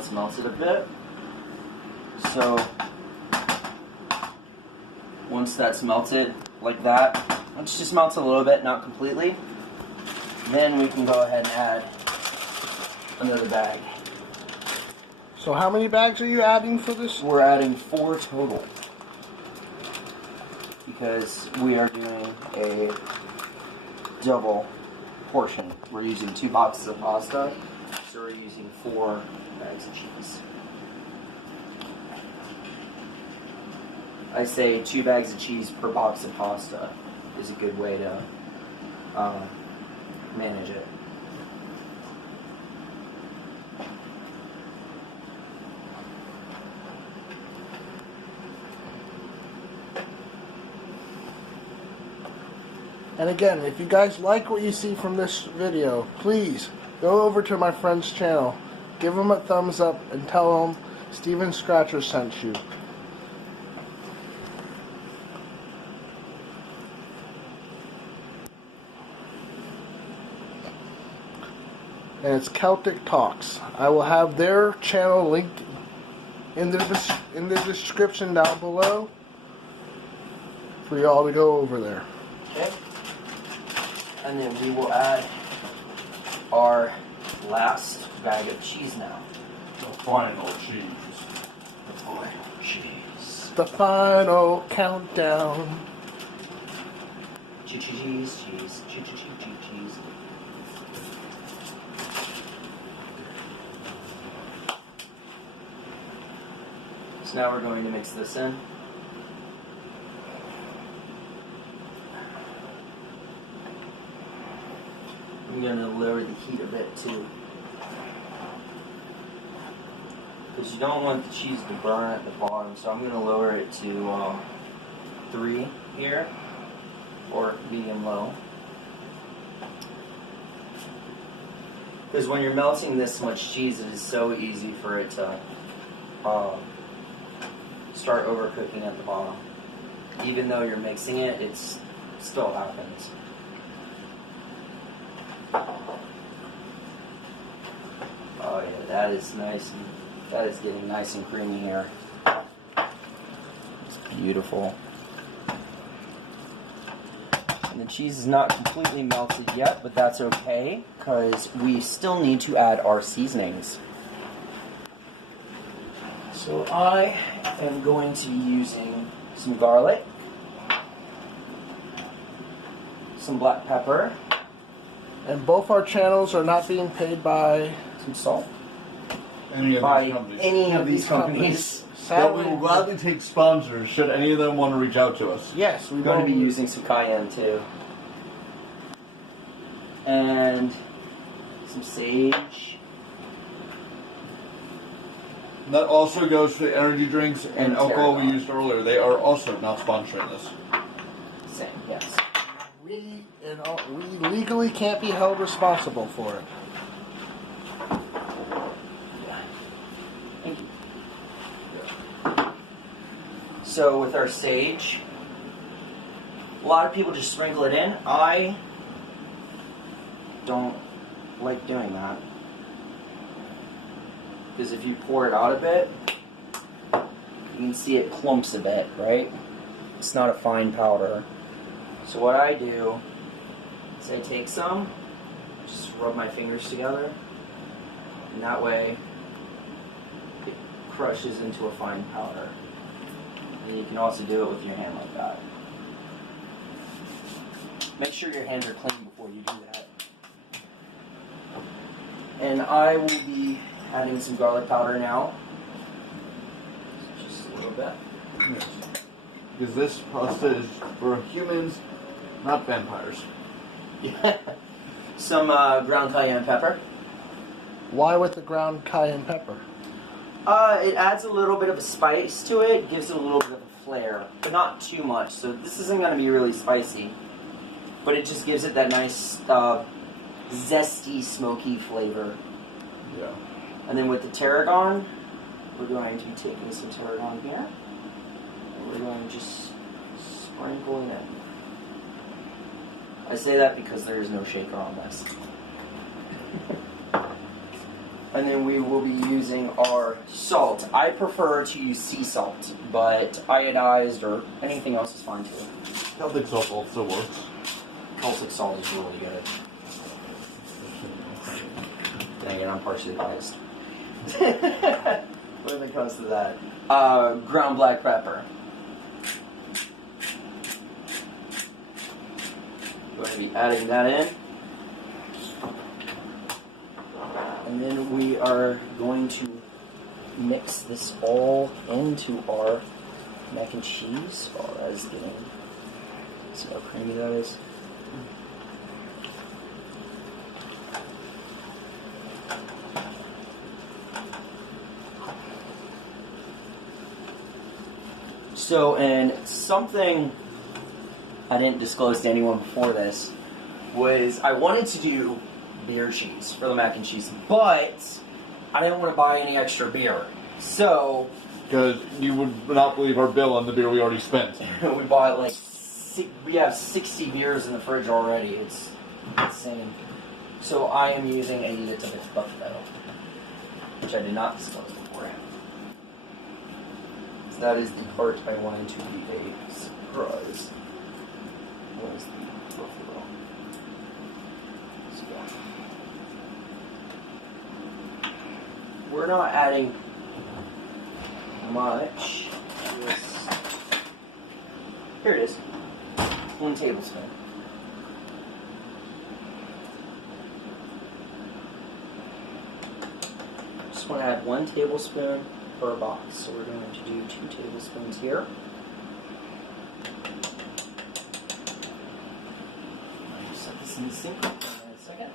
that's melted a bit. So once that's melted like that, let's just melt a little bit, not completely. Then we can go ahead and add another bag. So how many bags are you adding for this? We're adding 4 total because we are doing a double portion. We're using 2 boxes of pasta, so we're using 4 bags of cheese. I say 2 bags of cheese per box of pasta is a good way to manage it. And again, if you guys like what you see from this video, please go over to my friend's channel, give him a thumbs up, and tell him Steven Scratcher sent you. And it's Celtic Talks. I will have their channel linked in the description down below for you all to go over there. Okay. And then we will add our last bag of cheese now. The final cheese. The final cheese. The final countdown. Cheese, cheese, cheese, cheese, cheese, cheese. So now we're going to mix this in. I'm going to lower the heat a bit too, because you don't want the cheese to burn at the bottom, so I'm going to lower it to 3 here, or medium low. Because when you're melting this much cheese, it is so easy for it to start overcooking at the bottom. Even though you're mixing it, it still happens. Oh yeah, that is nice. That is getting nice and creamy here. It's beautiful. And the cheese is not completely melted yet, but that's okay, because we still need to add our seasonings. So I am going to be using some garlic, some black pepper, And both our channels are not being paid by some salt. Any of By these companies. any of these companies. But we will gladly take sponsors should any of them want to reach out to us. Yes, We're going to be using some cayenne too. And some sage. And that also goes for the energy drinks and And alcohol we tarragon. used earlier. They are also not sponsoring this. Same, yes. We legally can't be held responsible for it. Thank you. So with our sage, a lot of people just sprinkle it in. I don't like doing that. Because if you pour it out a bit, you can see it clumps a bit, right? It's not a fine powder. So what I do is I take some, just rub my fingers together, and that way it crushes into a fine powder. And you can also do it with your hand like that. Make sure your hands are clean before you do that. And I will be adding some garlic powder now. Just a little bit. Yes. Because this pasta is for humans, not vampires. Yeah. Some ground cayenne pepper. Why with the ground cayenne pepper? It adds a little bit of a spice to it, gives it a little bit of a flair, but not too much. So this isn't going to be really spicy, but it just gives it that nice, zesty, smoky flavor. Yeah. And then with the tarragon, we're going to be taking some tarragon here, and we're going to just sprinkle it in. I say that because there is no shaker on this. And then we will be using our salt. I prefer to use sea salt, but iodized or anything else is fine too. Celtic salt also works. Celtic salt is really good. Dang it, I'm partially biased. When it comes to that. Ground black pepper. Going to be adding that in. And then we are going to mix this all into our mac and cheese as far as getting, see how creamy that is. So, and something I didn't disclose to anyone before this was I wanted to do beer cheese for the mac and cheese, but I didn't want to buy any extra beer. So, Because you would not believe our bill on the beer we already spent. we bought like, we have 60 beers in the fridge already. It's insane. So I am using a little bit of buffalo, which I did not disclose beforehand. So that is the part I wanted to be a surprise. What is the buffalo? We're not adding much. Here it is. 1 tablespoon. Just want to add 1 tablespoon per box. So we're going to do 2 tablespoons here. Set this in the sink for a second.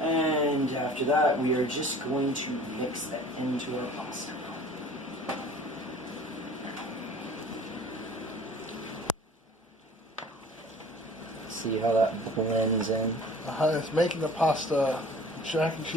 And after that, we are just going to mix that into our pasta. See how that blends in. It's making the pasta mac and cheese.